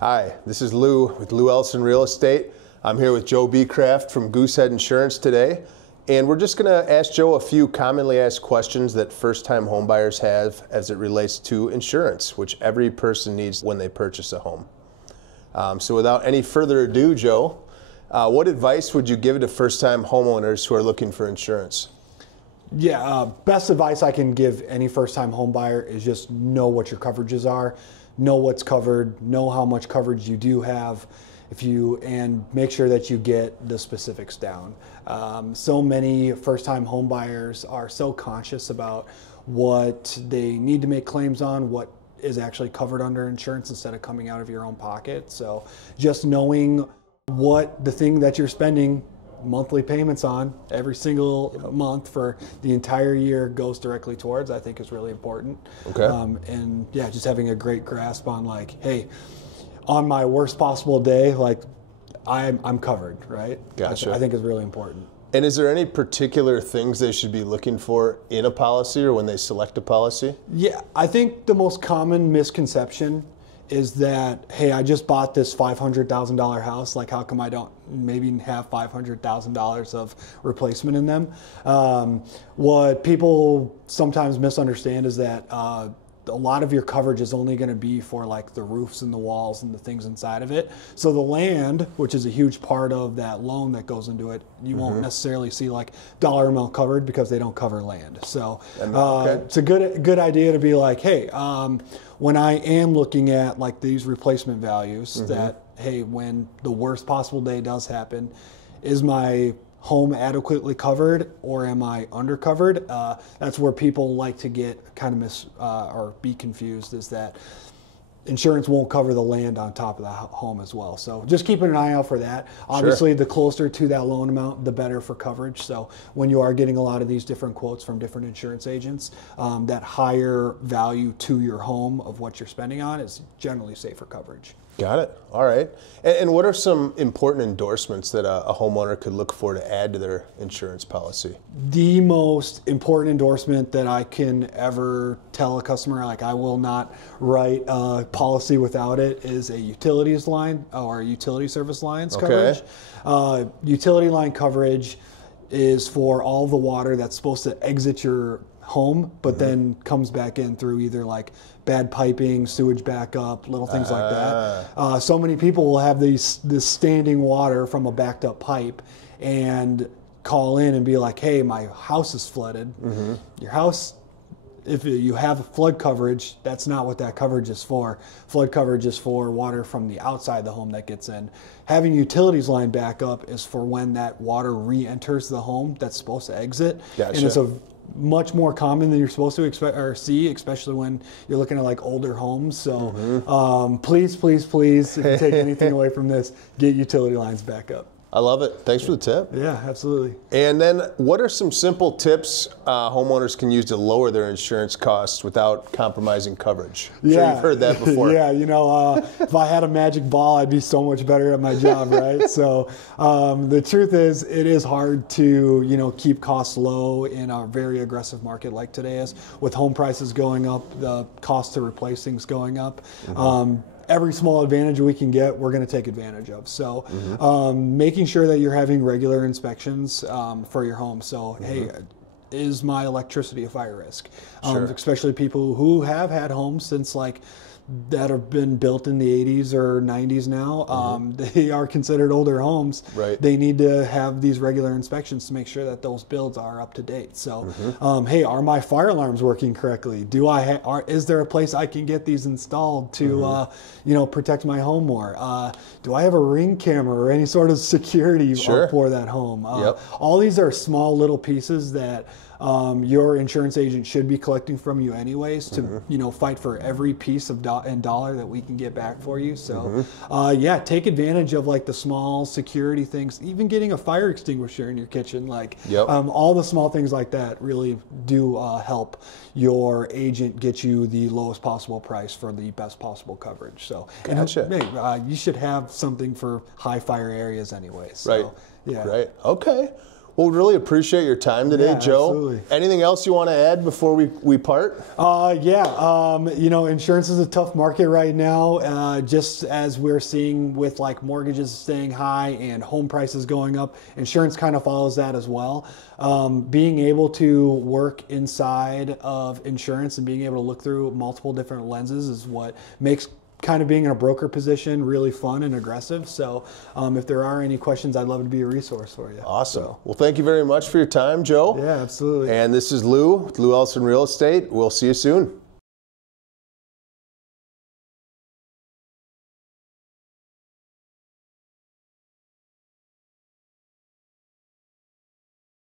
Hi, this is Lou with Lou Elson Real Estate. I'm here with Joe Beecraft from Goosehead Insurance today, and we're just going to ask Joe a few commonly asked questions that first-time homebuyers have as it relates to insurance, which every person needs when they purchase a home. So without any further ado, Joe, what advice would you give to first-time homeowners who are looking for insurance? Yeah, best advice I can give any first-time home buyer is just know what your coverages are, know what's covered, know how much coverage you do have, and make sure that you get the specifics down. So many first-time home buyers are so conscious about what they need to make claims on, what is actually covered under insurance instead of coming out of your own pocket. So just knowing what the thing that you're spending monthly payments on every single month for the entire year goes directly towards, I think is really important. Okay. And yeah, just having a great grasp on like, hey, on my worst possible day, like I'm covered, right? Gotcha. I think is really important. And is there any particular things they should be looking for in a policy or when they select a policy? Yeah, I think the most common misconception is that, hey, I just bought this $500,000 house, like how come I don't maybe have $500,000 of replacement in them? What people sometimes misunderstand is that a lot of your coverage is only going to be for like the roofs and the walls and the things inside of it. So the land, which is a huge part of that loan that goes into it, you won't necessarily see like dollar amount covered because they don't cover land. So it's a good idea to be like, hey, when I am looking at like these replacement values, that hey, when the worst possible day does happen, is my home adequately covered or am I undercovered? That's where people like to get kind of or be confused, is that insurance won't cover the land on top of the home as well. So just keeping an eye out for that. Obviously, the closer to that loan amount, the better for coverage. So when you are getting a lot of these different quotes from different insurance agents, that higher value to your home of what you're spending on is generally safer coverage. Got it. All right. And what are some important endorsements that a homeowner could look for to add to their insurance policy? The most important endorsement that I can ever tell a customer, like I will not write a policy without it, is a utilities line or utility service lines coverage. Utility line coverage is for all the water that's supposed to exit your home, but then comes back in through either like bad piping, sewage backup, little things like that. So many people will have this standing water from a backed up pipe and call in and be like, hey, my house is flooded. Your house, if you have flood coverage, that's not what that coverage is for. Flood coverage is for water from the outside the home that gets in. Having utilities line backup is for when that water re-enters the home that's supposed to exit. Gotcha. And it's much more common than you're supposed to expect or see, especially when you're looking at like older homes. So please, if you take anything away from this, get utility lines back up. I love it. Thanks for the tip. Yeah, absolutely. And then what are some simple tips homeowners can use to lower their insurance costs without compromising coverage? I'm sure you've heard that before. Yeah, you know, if I had a magic ball, I'd be so much better at my job, right? So the truth is, it is hard to, keep costs low in a very aggressive market like today is. With home prices going up, the cost to replace things going up. Every small advantage we can get, we're going to take advantage of. So making sure that you're having regular inspections for your home. So, hey, is my electricity a fire risk? Especially people who have had homes since that have been built in the 80s or 90s now. They are considered older homes. Right. They need to have these regular inspections to make sure that those builds are up to date. So, hey, are my fire alarms working correctly? Is there a place I can get these installed to, protect my home more? Do I have a Ring camera or any sort of security for that home? All these are small little pieces that your insurance agent should be collecting from you anyways to fight for every piece of dollar that we can get back for you. So take advantage of like the small security things, even getting a fire extinguisher in your kitchen, all the small things like that really do help your agent get you the lowest possible price for the best possible coverage. So you should have something for high fire areas anyways. So, Right. Okay. Well, we really appreciate your time today, Yeah, Joe. absolutely. Anything else you want to add before we part? You know, insurance is a tough market right now. Just as we're seeing with like mortgages staying high and home prices going up, insurance kind of follows that as well. Being able to work inside of insurance and being able to look through multiple different lenses is what makes kind of being in a broker position really fun and aggressive. So if there are any questions, I'd love to be a resource for you. Awesome. So, Well, thank you very much for your time, Joe. yeah, absolutely. And this is Lou with Lou Elson Real Estate. We'll see you soon.